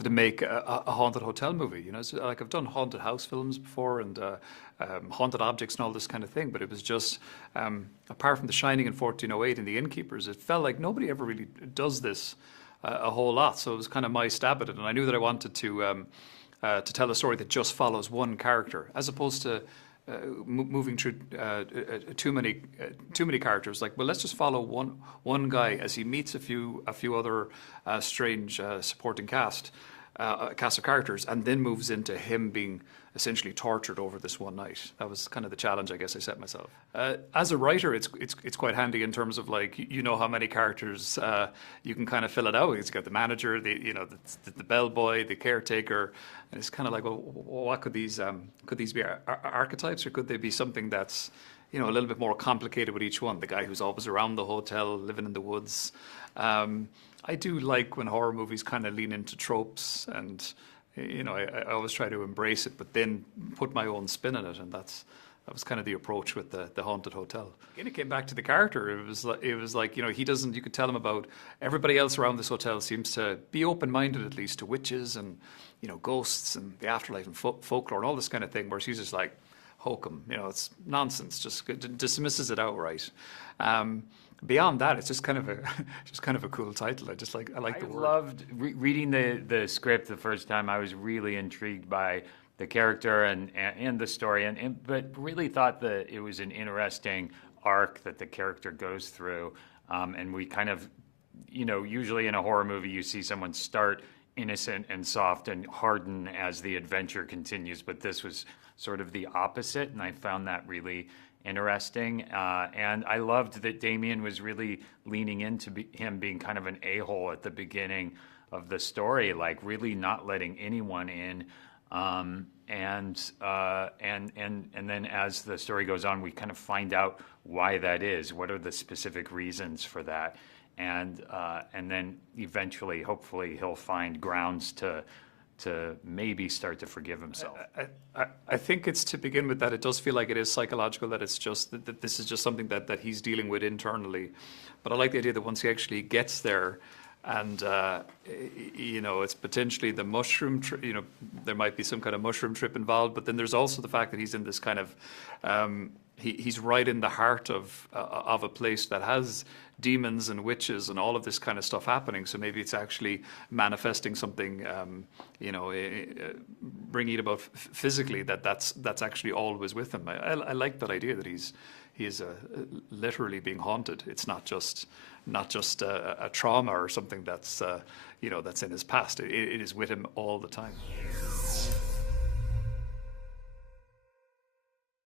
wanted to make a haunted hotel movie. You know, so, like I've done haunted house films before and haunted objects and all this kind of thing, but it was just apart from The Shining in 1408 and The Innkeepers, it felt like nobody ever really does this a whole lot. So it was kind of my stab at it, and I knew that I wanted to tell a story that just follows one character, as opposed to moving through too many characters. Like, well, let's just follow one guy as he meets a few other strange supporting cast of characters, and then moves into him being essentially tortured over this one night. That was kind of the challenge, I guess, I set myself. As a writer, it's quite handy in terms of, like, you know how many characters you can kind of fill it out. It's got the manager, the bellboy, the caretaker, and it's kind of like, well, what could these be archetypes, or could they be something that's, you know, a little bit more complicated with each one? The guy who's always around the hotel, living in the woods. I do like when horror movies kind of lean into tropes, and you know, I always try to embrace it, but then put my own spin on it, and that was kind of the approach with the haunted hotel. Again, it came back to the character. It was like, you know, you could tell him about everybody else around this hotel seems to be open-minded, at least, to witches and, you know, ghosts and the afterlife and folklore and all this kind of thing, whereas he's just like, Hokum, you know, it's nonsense, just dismisses it outright. Beyond that, it's just kind of a cool title. I like the word. I loved reading the script the first time. I was really intrigued by the character and the story, but really thought that it was an interesting arc that the character goes through. And we kind of, you know, usually in a horror movie you see someone start innocent and soft and harden as the adventure continues, but this was sort of the opposite, and I found that really interesting. And I loved that Damian was really leaning into him being kind of an a-hole at the beginning of the story, like really not letting anyone in. And then as the story goes on, we kind of find out why that is. What are the specific reasons for that? And then eventually, hopefully, he'll find grounds to maybe start to forgive himself. I think it's, to begin with, that it does feel like it is psychological, that it's just that this is just something that he's dealing with internally. But I like the idea that once he actually gets there, and you know, it's potentially the mushroom trip, you know, there might be some kind of mushroom trip involved, but then there's also the fact that he's in this kind of he's right in the heart of a place that has demons and witches and all of this kind of stuff happening. So maybe it's actually manifesting something, you know, bringing it about physically, that's actually always with him. I like that idea that he is literally being haunted. It's not just a trauma or something that's you know, that's in his past. It is with him all the time.